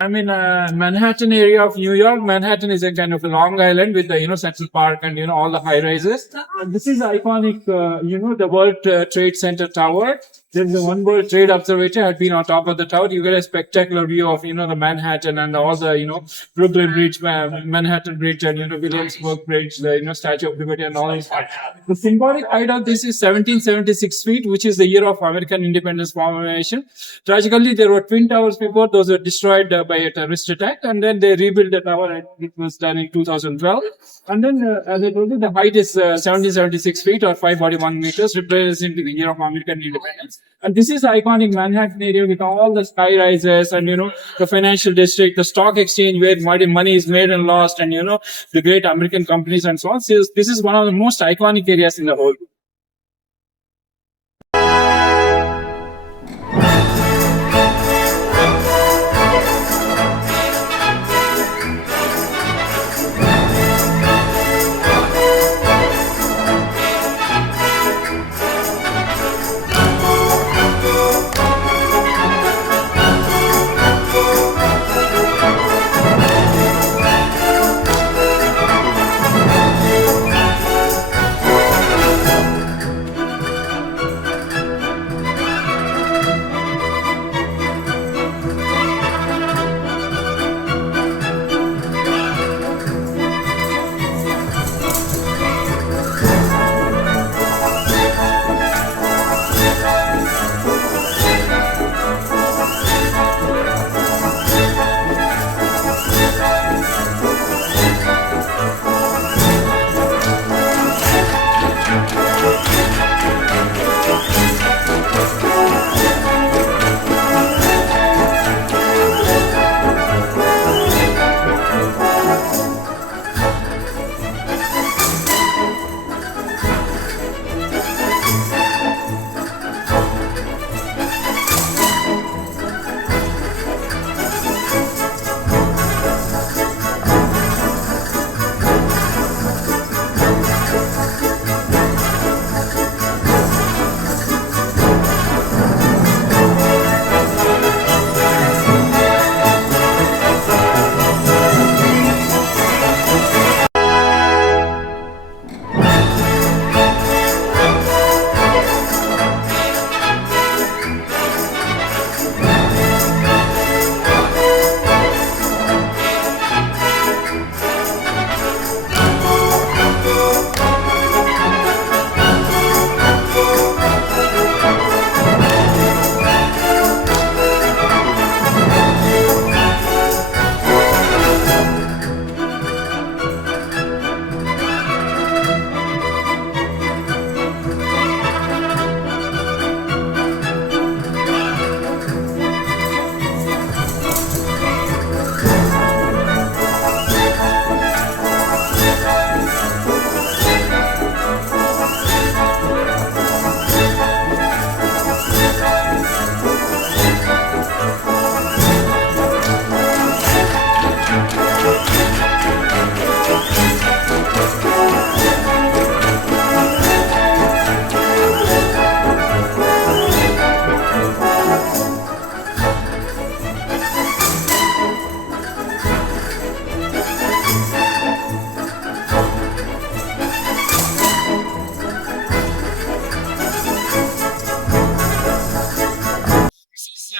Manhattan area of New York. Manhattan is a kind of a Long Island with the Central Park and all the high rises. And this is iconic. The World Trade Center Tower. There's the One World Trade Observatory. I've been on top of the tower. You get a spectacular view of the Manhattan and all the Brooklyn Bridge, Manhattan Bridge, and Williamsburg Bridge, the Statue of Liberty, and all this. The symbolic height of this is 1776 feet, which is the year of American independence formation. Tragically, there were twin towers before; those were destroyed by a terrorist attack, and then they rebuilt the tower. And it was done in 2012. And then, as I told you, the height is 1776 feet or 541 meters, representing the year of American independence. And this is the iconic Manhattan area with all the sky rises and the financial district, the stock exchange where money is made and lost, and the great American companies and so on. So this is one of the most iconic areas in the whole.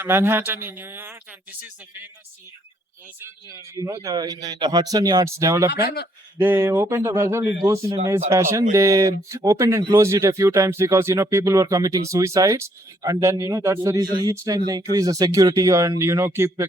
Manhattan in New York, and this is the famous vessel, in the Hudson Yards development. They opened the vessel, it goes in a maze fashion. They opened and closed it a few times because, people were committing suicides. And then, that's the reason each time they increase the security and,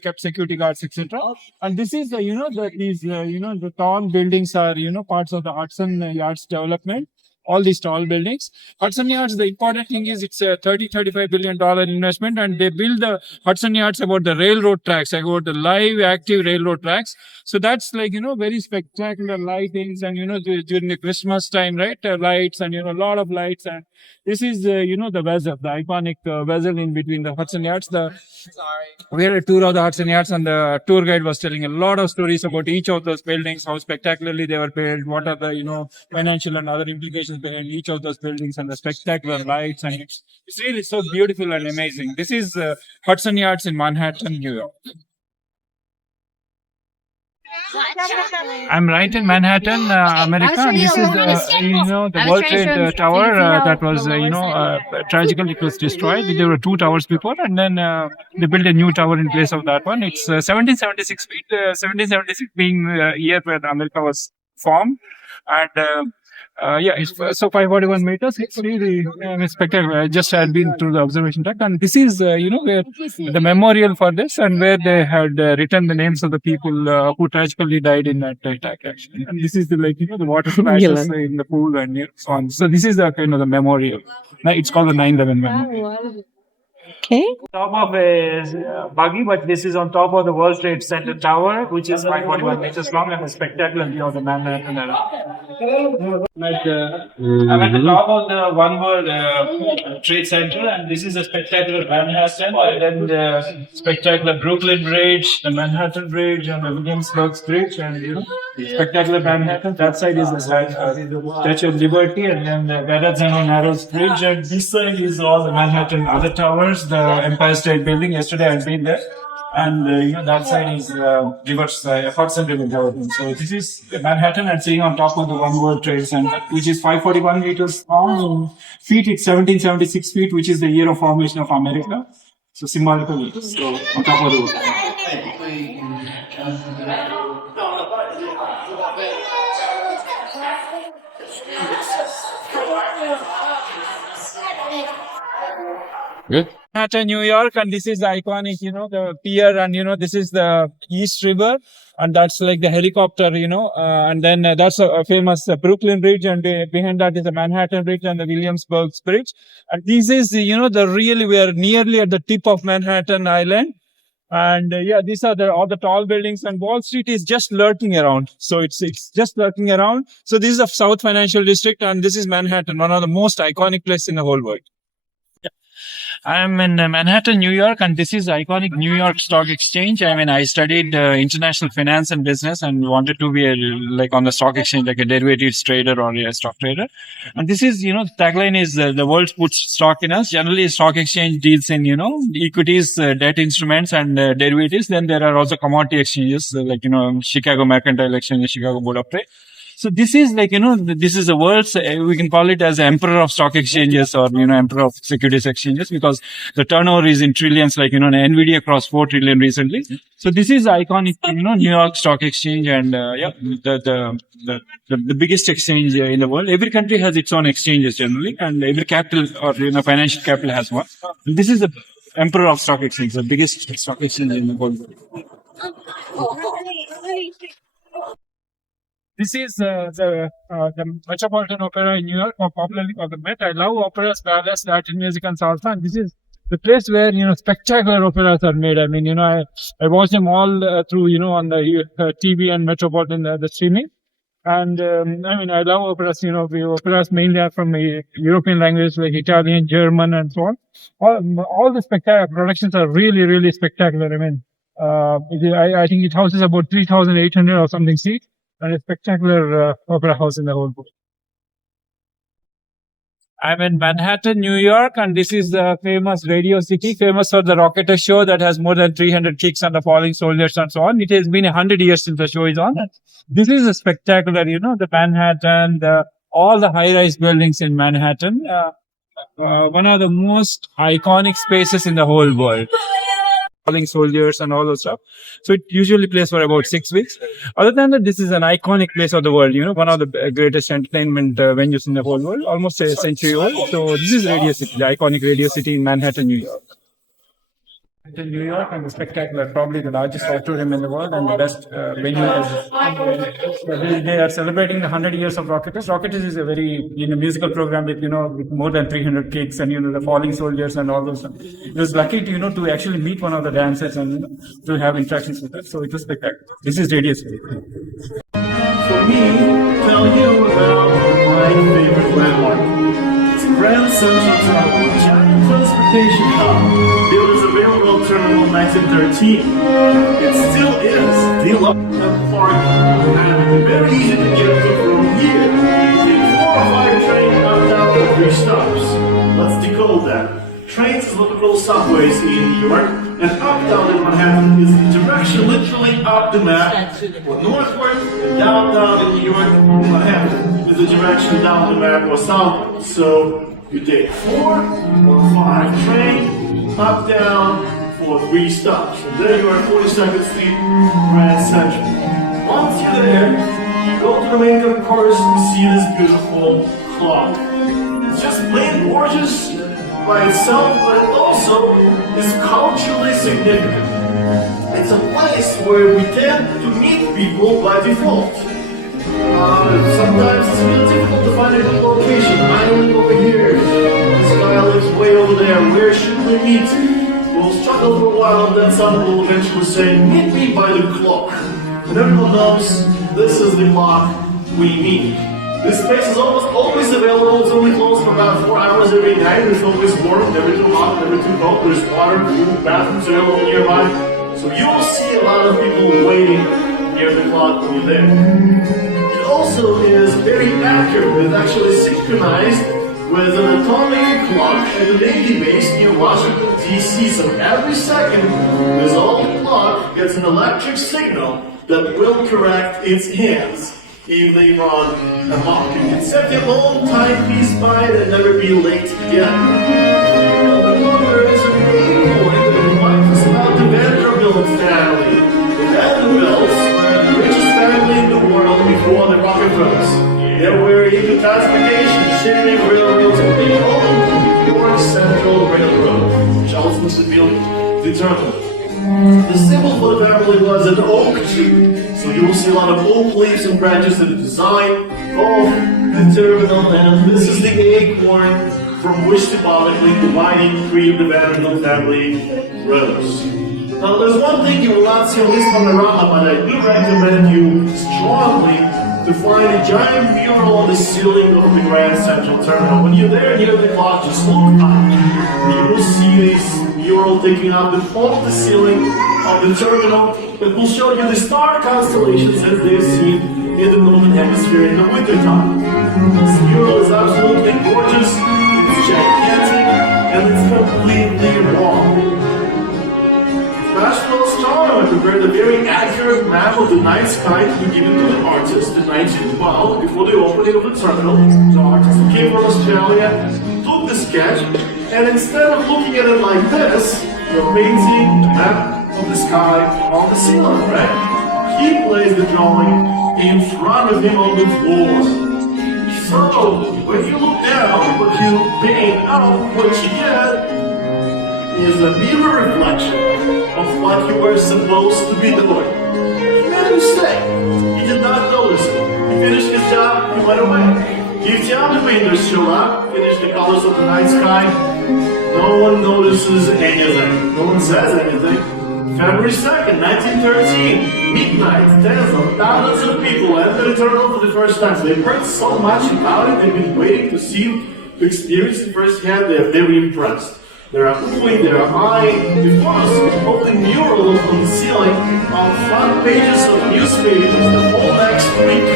kept security guards, etc. And this is, the tall buildings are, parts of the Hudson Yards development. All these tall buildings. Hudson Yards, the important thing is it's a $35 billion investment, and they build the Hudson Yards about the railroad tracks, about the live active railroad tracks. So that's very spectacular lightings and, during the Christmas time, right? Lights and, a lot of lights. And this is, the vessel, the iconic vessel in between the Hudson Yards. We had a tour of the Hudson Yards, and the tour guide was telling a lot of stories about each of those buildings, how spectacularly they were built, what are the, financial and other implications behind each of those buildings, and the spectacular lights. And it's really so beautiful and amazing. This is Hudson Yards in Manhattan, New York. I'm right in Manhattan, America, and this is the World Trade Tower that was tragically it was destroyed. There were two towers before, and then they built a new tower in place of that one. It's 1776 feet, 1776 being year when America was formed, and it's so 541 meters. It's really spectacular. I just had been through the observation deck, and this is where the memorial for this, and where they had written the names of the people who tragically died in that attack. Actually, and this is the the water splashes in the pool and so on. So this is the the memorial. It's called the 9/11 memorial. Okay. Top of a buggy, but this is on top of the World Trade Center Tower, which is 541 meters long and a spectacular view of the Manhattan. I'm at the top of the One World Trade Center, and this is a spectacular Manhattan, and then the spectacular Brooklyn Bridge, the Manhattan Bridge, and the Williamsburg Bridge, and spectacular Manhattan. That side is the Statue of Liberty, and then the Verrazano Narrows Bridge, and this side is all the Manhattan other towers, the Empire State Building. Yesterday I've been there, and that side is Hudson River Garden. So this is Manhattan, and sitting on top of the One World Trade Center, which is 541 meters long. Feet, it's 1776 feet, which is the year of formation of America. So symbolically, so on top of the world. Good. Manhattan, New York, and this is the iconic, the pier, and this is the East River, and that's like the helicopter, and then that's a famous Brooklyn Bridge, and behind that is the Manhattan Bridge and the Williamsburg Bridge, and this is, we are nearly at the tip of Manhattan Island, and these are all the tall buildings, and Wall Street is just lurking around, so it's just lurking around. So this is the South Financial District, and this is Manhattan, one of the most iconic places in the whole world. I'm in Manhattan, New York, and this is the iconic New York Stock Exchange. I studied international finance and business and wanted to be on the stock exchange, like a derivatives trader or a stock trader. And this is, the tagline is the world puts stock in us. Generally, stock exchange deals in, equities, debt instruments, and derivatives. Then there are also commodity exchanges, Chicago Mercantile Exchange, Chicago Board of Trade. So this is this is the world's, we can call it as emperor of stock exchanges, or, emperor of securities exchanges, because the turnover is in trillions, Nvidia crossed 4 trillion recently. So this is iconic, New York Stock Exchange, and, the biggest exchange in the world. Every country has its own exchanges generally, and every capital or, financial capital has one. And this is the emperor of stock exchange, the biggest stock exchange in the world. This is the Metropolitan Opera in New York, more popularly called the Met. I love operas, ballets, Latin music, and salsa. And this is the place where spectacular operas are made. I watch them all through on the TV and Metropolitan the streaming. And I love operas. Operas mainly are from European languages like Italian, German, and so on. All the spectacular productions are really, really spectacular. I think it houses about 3,800 or something seats. And a spectacular opera house in the whole world. I'm in Manhattan, New York, and this is the famous Radio City, famous for the Rocketer show that has more than 300 kicks and the falling soldiers and so on. It has been 100 years since the show is on. This is a spectacular, the Manhattan, all the high-rise buildings in Manhattan. One of the most iconic spaces in the whole world. Falling soldiers and all those stuff. So it usually plays for about 6 weeks. Other than that, this is an iconic place of the world, one of the greatest entertainment venues in the whole world, almost a century old. So this is Radio City, the iconic Radio City in Manhattan, New York. In New York, and the spectacular, probably the largest auditorium in the world and the best venue. They are celebrating the 100 years of Rocketeers. Rocketeers is a very musical program with with more than 300 kicks and the falling soldiers and all those. It was lucky to actually meet one of the dancers and to have interactions with her. So it was spectacular. This is Radio City. For me, tell you about my favorite landmark. It's Grand Central Terminal, a giant transportation hub. Built as a railroad terminal in 1913. It still is the largest park and very easy to get to from here. Take 4 or 5 trains downtown for 3 stops. Let's decode that. Trains is what we call subways in New York. and uptown in Manhattan is the direction literally up the map, or northward, and downtown in New York, Manhattan is the direction down the map or southward. So you take 4 or 5 train, up down for 3 stops. And there you are, 42nd Street, Grand Central. Once you're there, go to the main concourse and see this beautiful clock. It's just plain gorgeous by itself, but it also is culturally significant. It's a place where we tend to meet people by default. Sometimes it's really difficult to find a good location. I live over here. This guy lives way over there. Where should we meet? We'll struggle for a while, and then someone will eventually say, meet me by the clock. And everyone knows this is the clock we meet. This space is almost always available. It's only closed for about 4 hours every night. It's always warm, never too hot, never too cold. There's water, food, bathrooms available nearby. So you'll see a lot of people waiting near the clock when you're there. It also is very accurate. It's actually synchronized with an atomic clock at the Navy base near Washington, D.C. So every second, this old clock gets an electric signal that will correct its hands if they run amok. You can set your own timepiece by it and never be late again. There is a main point that reminds us about the Vanderbilt family. The Vanderbilts were the richest family in the world before the Rockefellers. They were into transportation, shipping, railroads, and they owned the New York Central Railroad, which ultimately built the terminal. The symbol for the family was an oak tree, so you will see a lot of oak leaves and branches in the design of the terminal, and this is the acorn from which symbolically dividing 3 of the Vanderbilt family rose. Now there's one thing you will not see on this panorama, but I do recommend you strongly to find a giant mural on the ceiling of the Grand Central Terminal. When you're there near the clock, just look up. You will see this mural taking up the whole of the ceiling of the terminal that will show you the star constellations as they're seen in the northern hemisphere in the wintertime. This mural is absolutely gorgeous, it's gigantic, and it's completely wrong. National Astronomer prepared a very accurate map of the night sky to be given to the artist in 1912 before the opening of the terminal. The artist who came from Australia took the sketch, and instead of looking at it like this, you're painting a map of the sky on the ceiling, right? He placed the drawing in front of him on the floor. So, when you look down, what you paint out, what you get is a mirror reflection of what you were supposed to be doing. He made a mistake. He did not notice it. He finished his job, he went away. If the other painters show up, finish the colors of the night sky, no one notices anything. No one says anything. February 2nd, 1913, midnight, tens of thousands of people entered the terminal for the first time. So they've heard so much about it, they've been waiting to see, to experience it firsthand. They're very impressed. There are oohing, there are eyeing. The photos of the mural on the ceiling on front pages of newspapers the whole next week.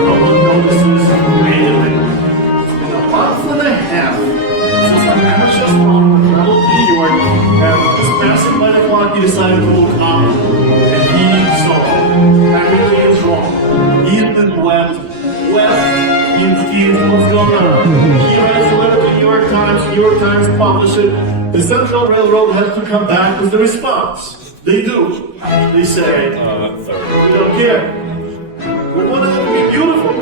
No one notices anything. It's been a month and a half since an amateur astronomer traveled to New York and was passing by the clock. He decided to look up, and he saw everything is wrong. He's been wept. Indeed, what's going on? He writes a letter to the New York Times published it. The Central Railroad had to come back with the response. They do. They say, we don't care. We want it to be beautiful,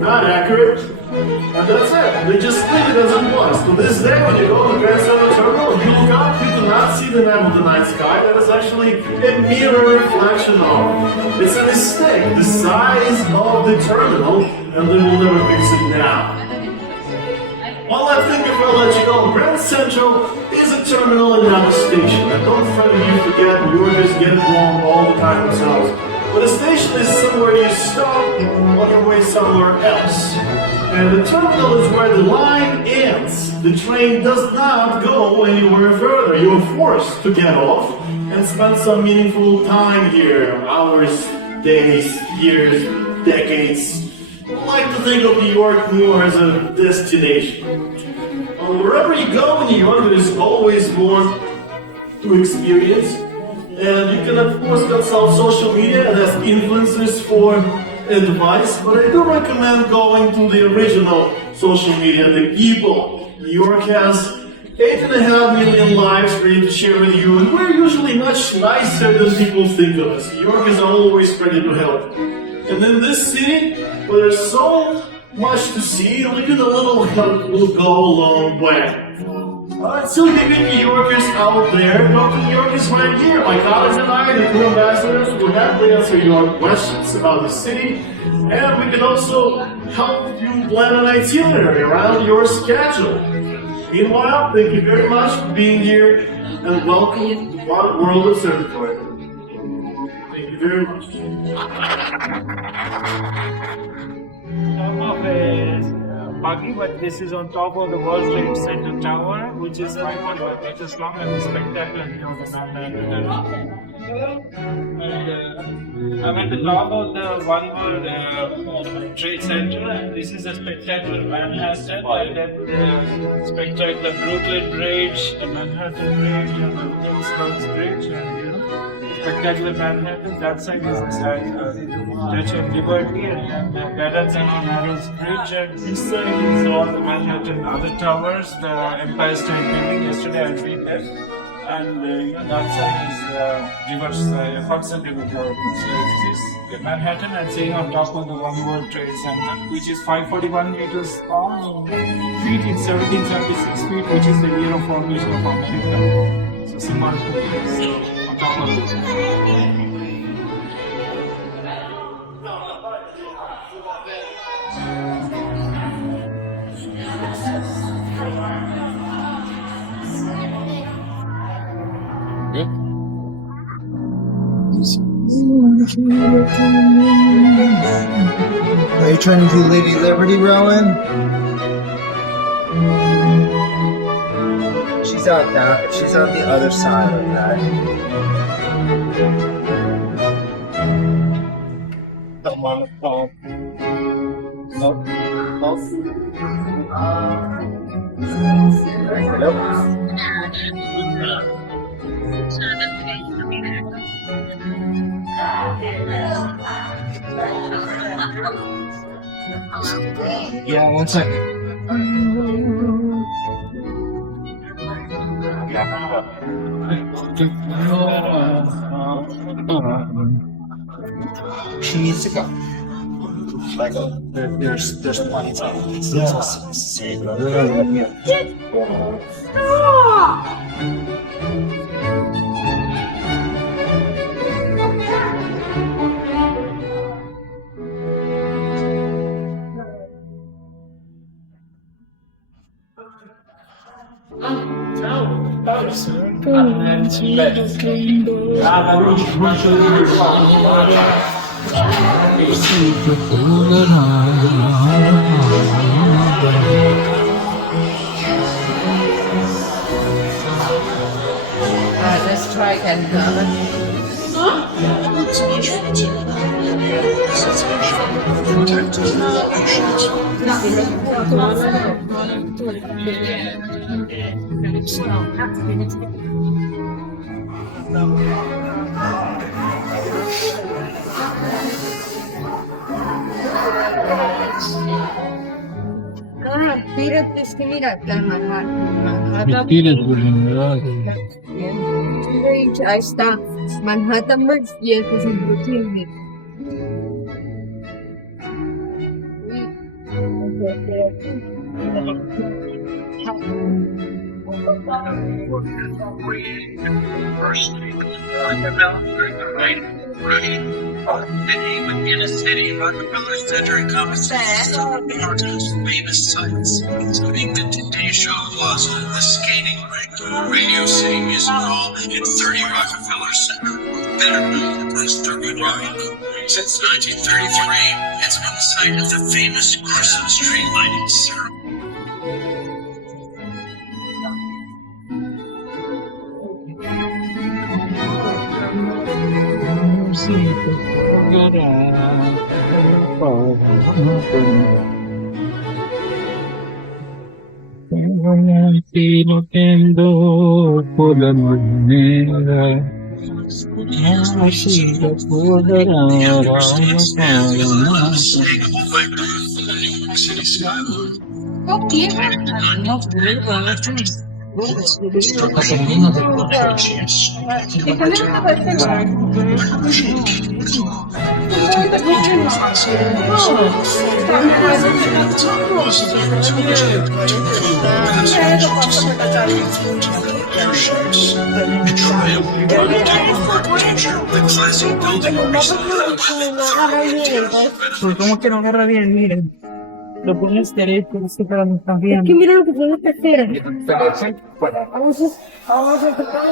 not accurate. And that's it. They just leave it as it was. To this day, when you go to the Grand Central Terminal, you look up, you do not see the name of the night sky. That is actually a mirror reflection of. It's a mistake. The size of the terminal, and they will never fix it now. One last thing before I let you go. Grand Central is a terminal and not a station. And don't fret if you forget, New Yorkers get it wrong all the time themselves. But a station is somewhere you stop on your way somewhere else. And the terminal is where the line ends. The train does not go anywhere further. You are forced to get off and spend some meaningful time here. Hours, days, years, decades. I like to think of New York more as a destination. Wherever you go in New York, there is always more to experience. And you can of course consult social media and ask influencers for advice, but I do recommend going to the original social media, the people. New York has 8.5 million lives ready to share with you, and we're usually much nicer than people think of us. New York is always ready to help. And in this city, where there's so much to see, even a little help will go a long way. Until you get New Yorkers out there, Dr. New York is right here. My colleagues and I, the two ambassadors, will happily answer your questions about the city, and we can also help you plan an itinerary around your schedule. Meanwhile, thank you very much for being here, and welcome to One World Observatory. Thank you very much. Top of a buggy, but this is on top of the World Trade Center Tower, which is 5.1 meters long and spectacular view of the Manhattan. And I'm at the top of the One World Trade Center, and this is a spectacular Manhattan. And then the spectacular Brooklyn Bridge, the Manhattan Bridge, and the Williamsburg Bridge, and spectacular Manhattan. That side is the Statue of Liberty and the Better-Than-On Narrows Bridge, and this side is all the Manhattan other towers, the Empire State Building. Yesterday I been there, and that side is Hudson River. So this is the Manhattan, and sitting on top of the One World Trade Center, which is 541 meters long, feet in 1776 feet, which is the year of formation of America. So symbolic on top of this. Are you trying to do Lady Liberty, Rowan? She's on the other side of that. Come on, Paul. Nope. Yeah, 1 second. She needs to go. Like, there's plenty of Let's try Ahí está. Manhattan Bridge y este es el Brooklyn Bridge. In a city, Rockefeller Center encompasses some of New York's most famous sites, including the Today Show Plaza, the skating rink, Radio City Music Hall, and 30 Rockefeller Center, better known as Thurgood Marshall. Since 1933, it's been the site of the famous Christmas tree lighting ceremony. Pinotendo por la manera. Así lo puedo The dar Empire State ahora stands para as an más. unmistakable vector of the New York City skyline. Dated to 1903 or after construction approaches airships. A triumph of architecture, the classic building represented Pues como que no agarra bien, miren. Lo pones derecho, esto para no estar bien. Que mira lo que tenemos que hacer. Vamos a tocar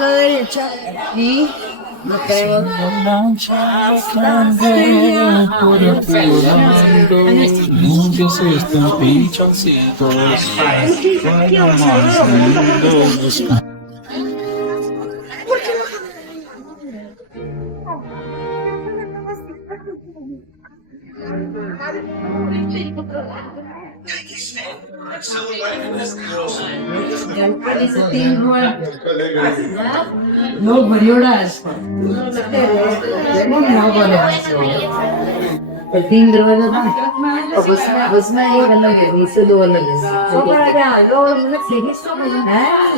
la derecha. Y lo queremos. Muchos están pinchancitos. Vaya más. No, but lloras. तीन दरवाजा था बस में एक अलग है नीचे दो अलग है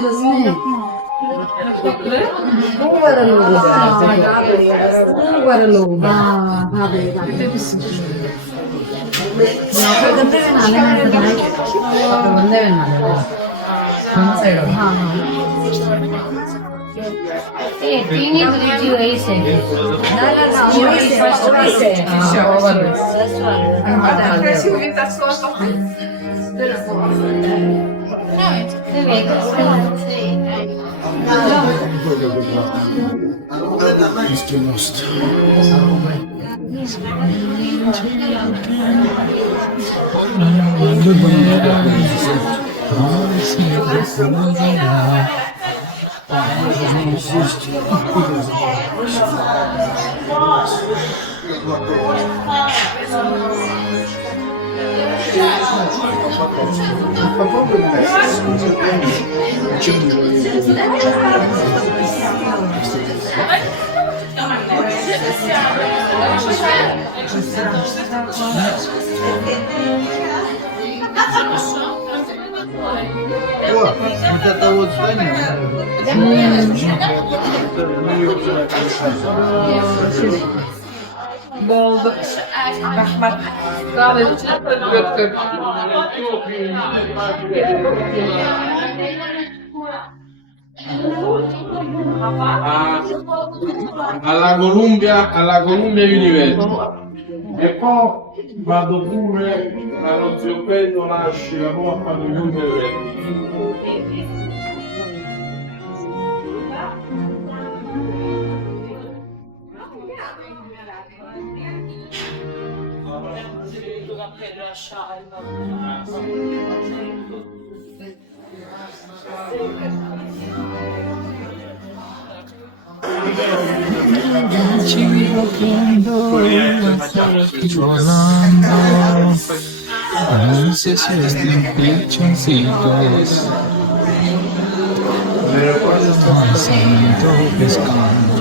बस में लोग alla Columbia University e poi vado pure allo zio Pedro nasce la nuova famiglia. Volando, ansias están pinchancitos. Pasando, pescando.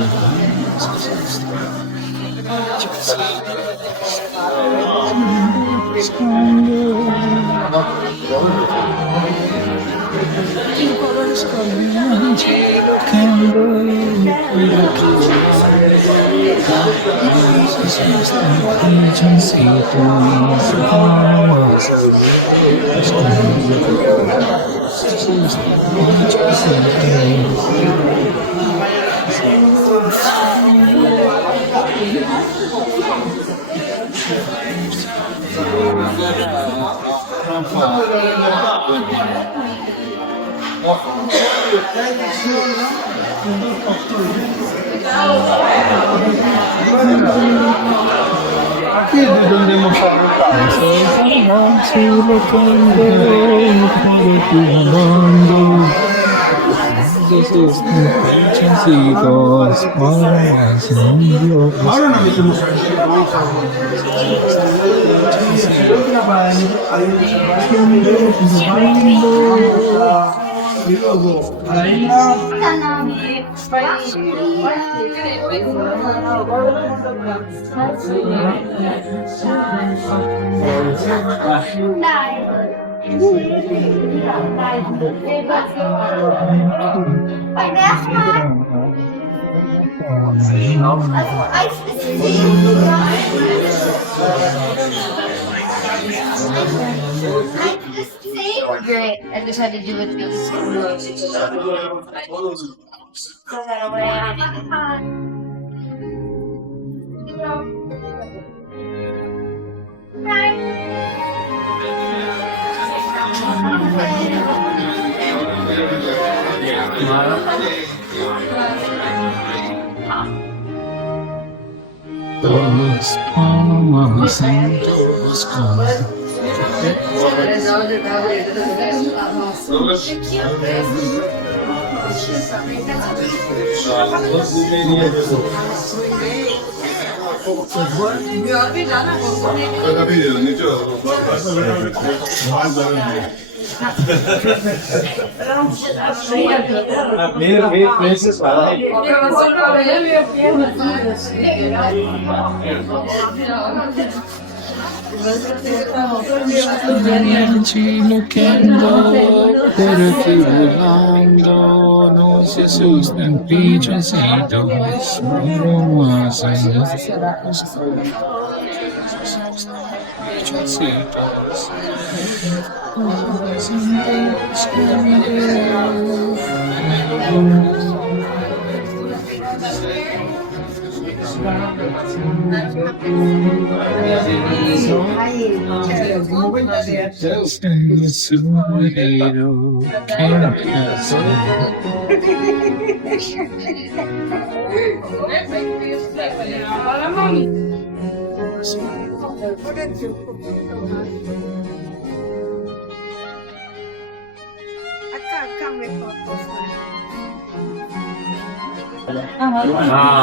Aquí es donde hemos arrancado. chicos, hola, amigos. Ahora no metemos aquí. Y luego a la isla. Great. I just had to do it this. Dos palmas en tus codos. Loquendo, pero que volando, no se asustan, pichoncitos, no más pichoncitos.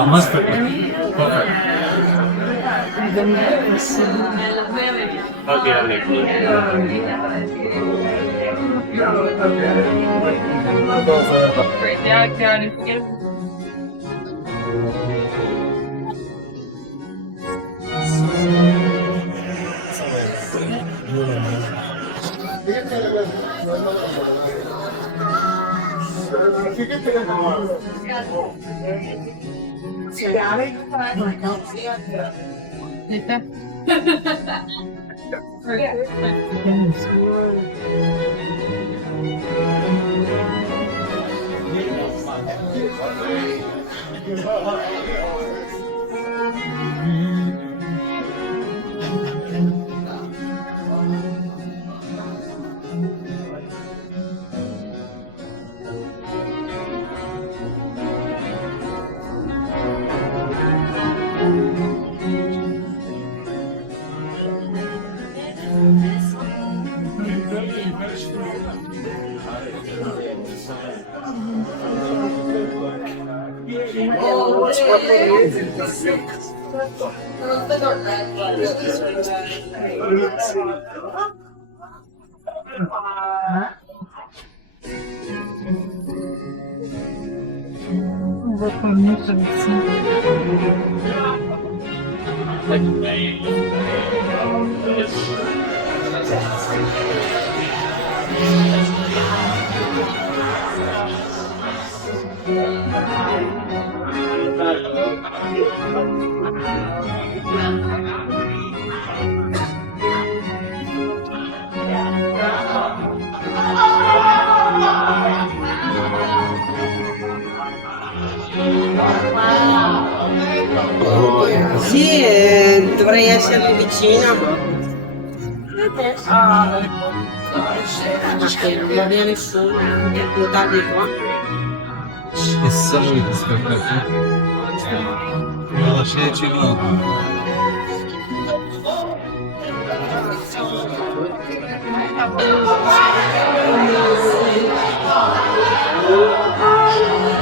Must be. Sì, dovrei essere vicina. Perché non va via nessuno, è più tardi qua. E sai che spettacolo. La scena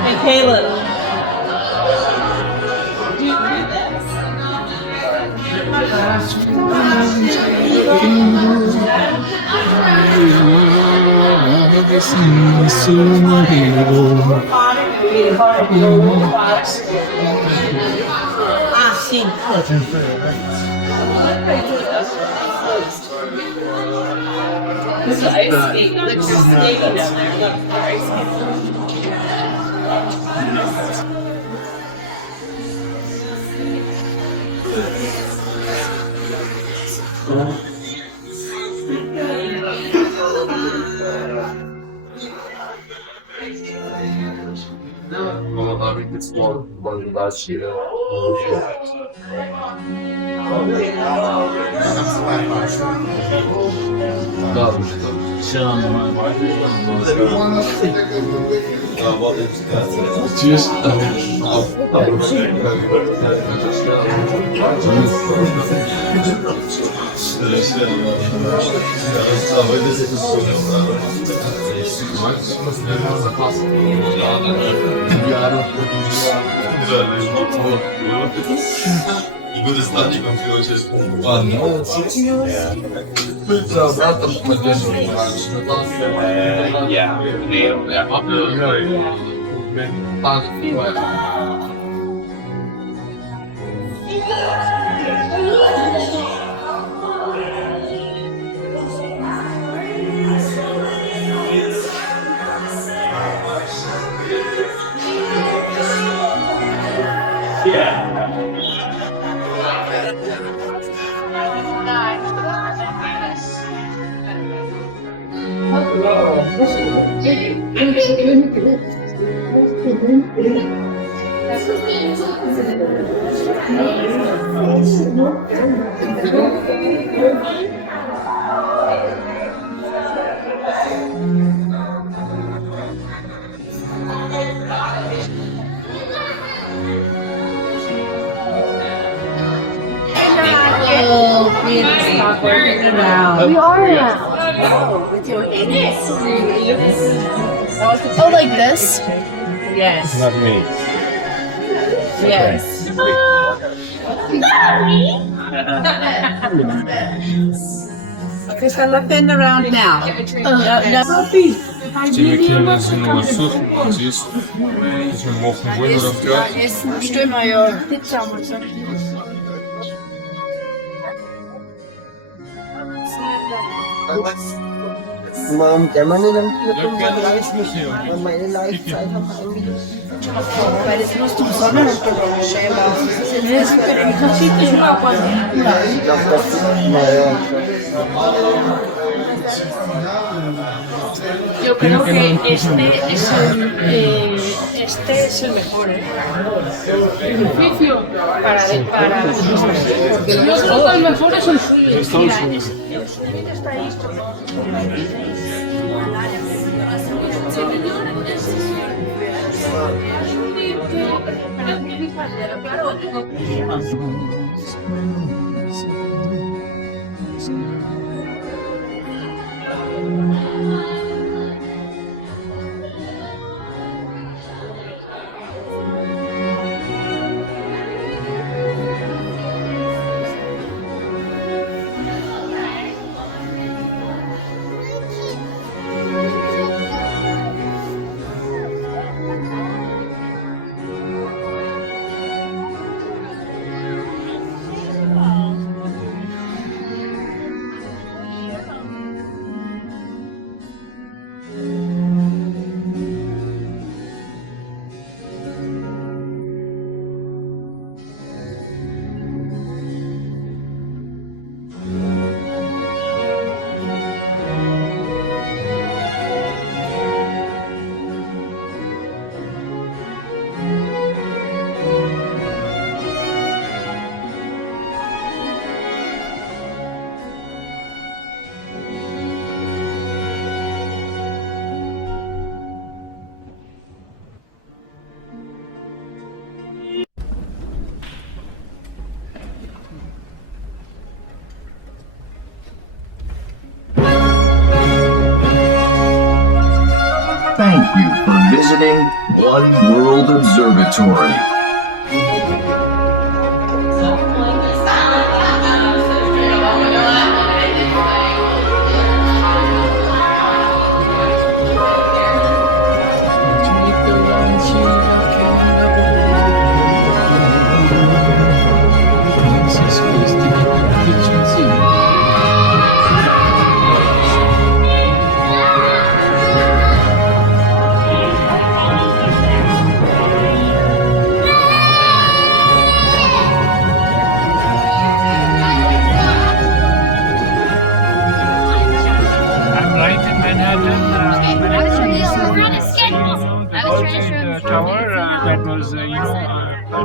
Hey, Caleb. Ah, sì. We are. Oh, like this? Yes. Not me. Yes. Che stanno appena around now. Stimme, ja. Der Mann in einem meine Live-Zeit hat Weil es musst du Sonnenuntergang scheinbar. Yo creo que este es el mejor, ¿eh? Edificio para porque los otros mejores son suyos. Mira, el suyo está ahí. Thank you for visiting One World Observatory.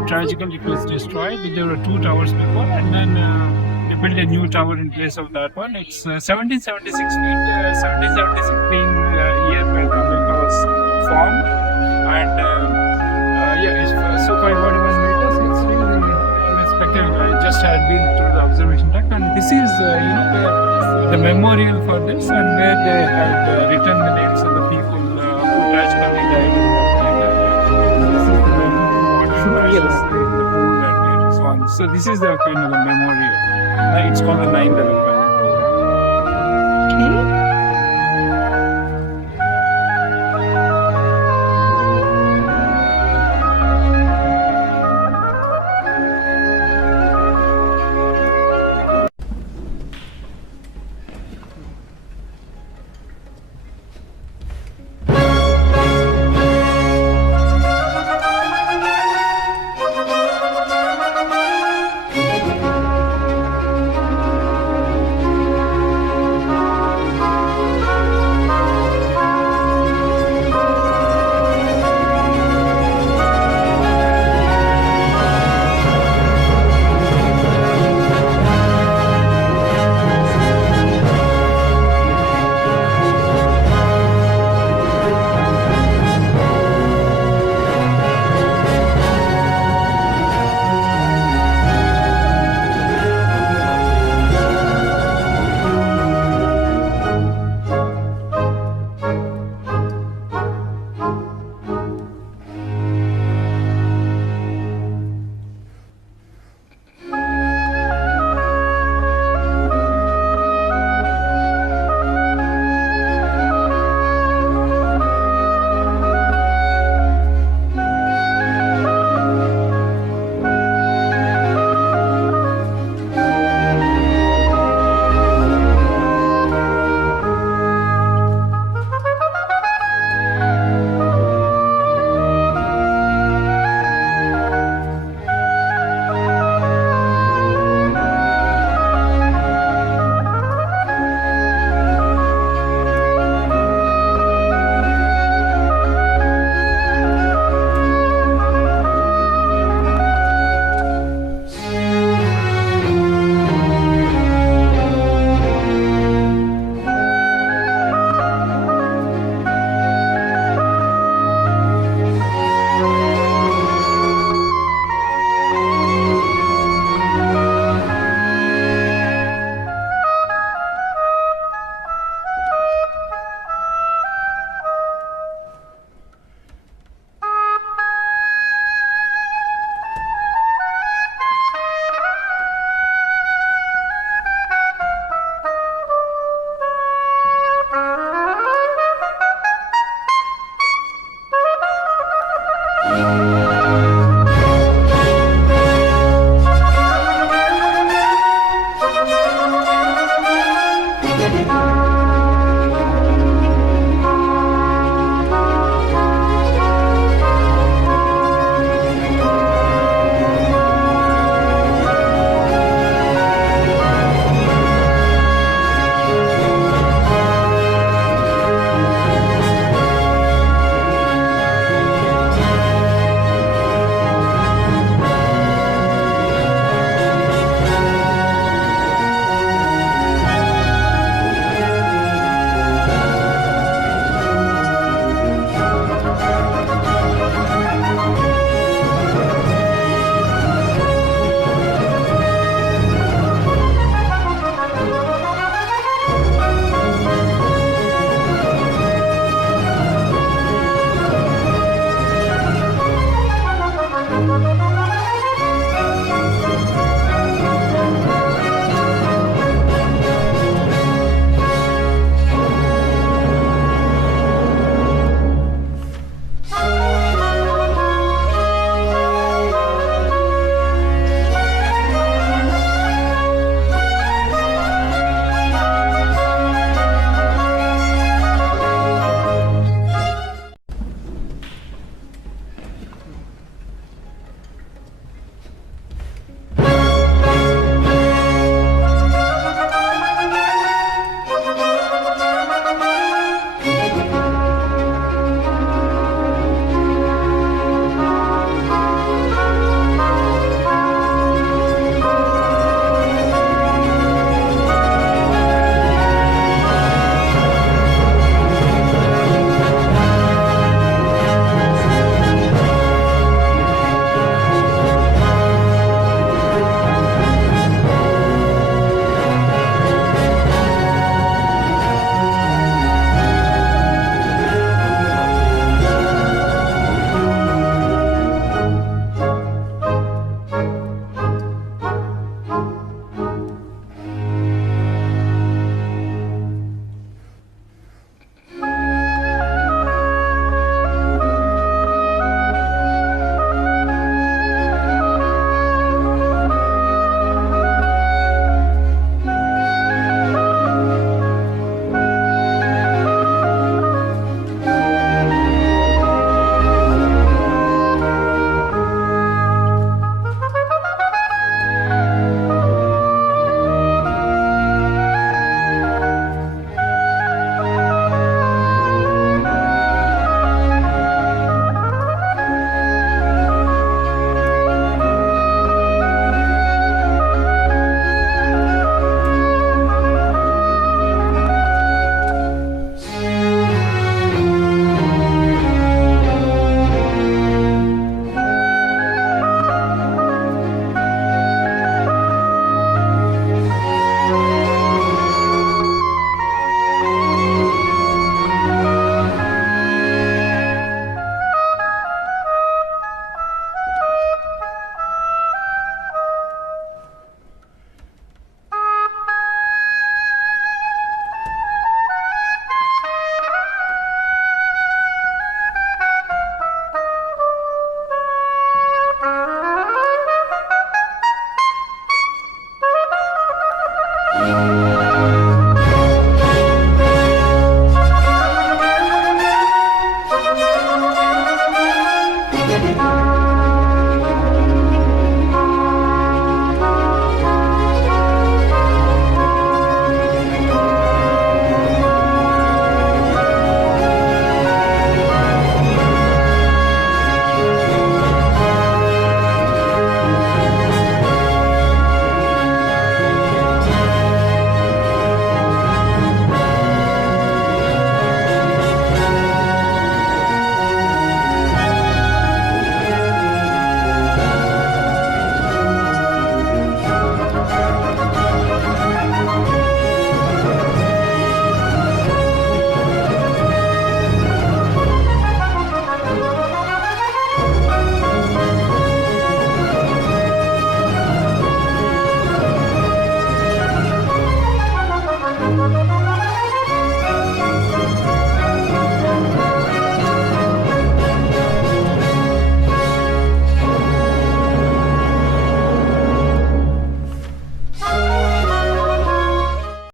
tragically it was destroyed. There were 2 towers before, and then they built a new tower in place of that one. It's 1776 feet. 1776 being year when America was formed, and yeah, it's so 541 meters. It's really unexpected. I just had been through the observation deck, and this is the memorial for this, and where they had written the names of the people who tragically died in that night. This is the water crashes in the pool and so on. So this is the kind of a memorial. It's called the 9/11.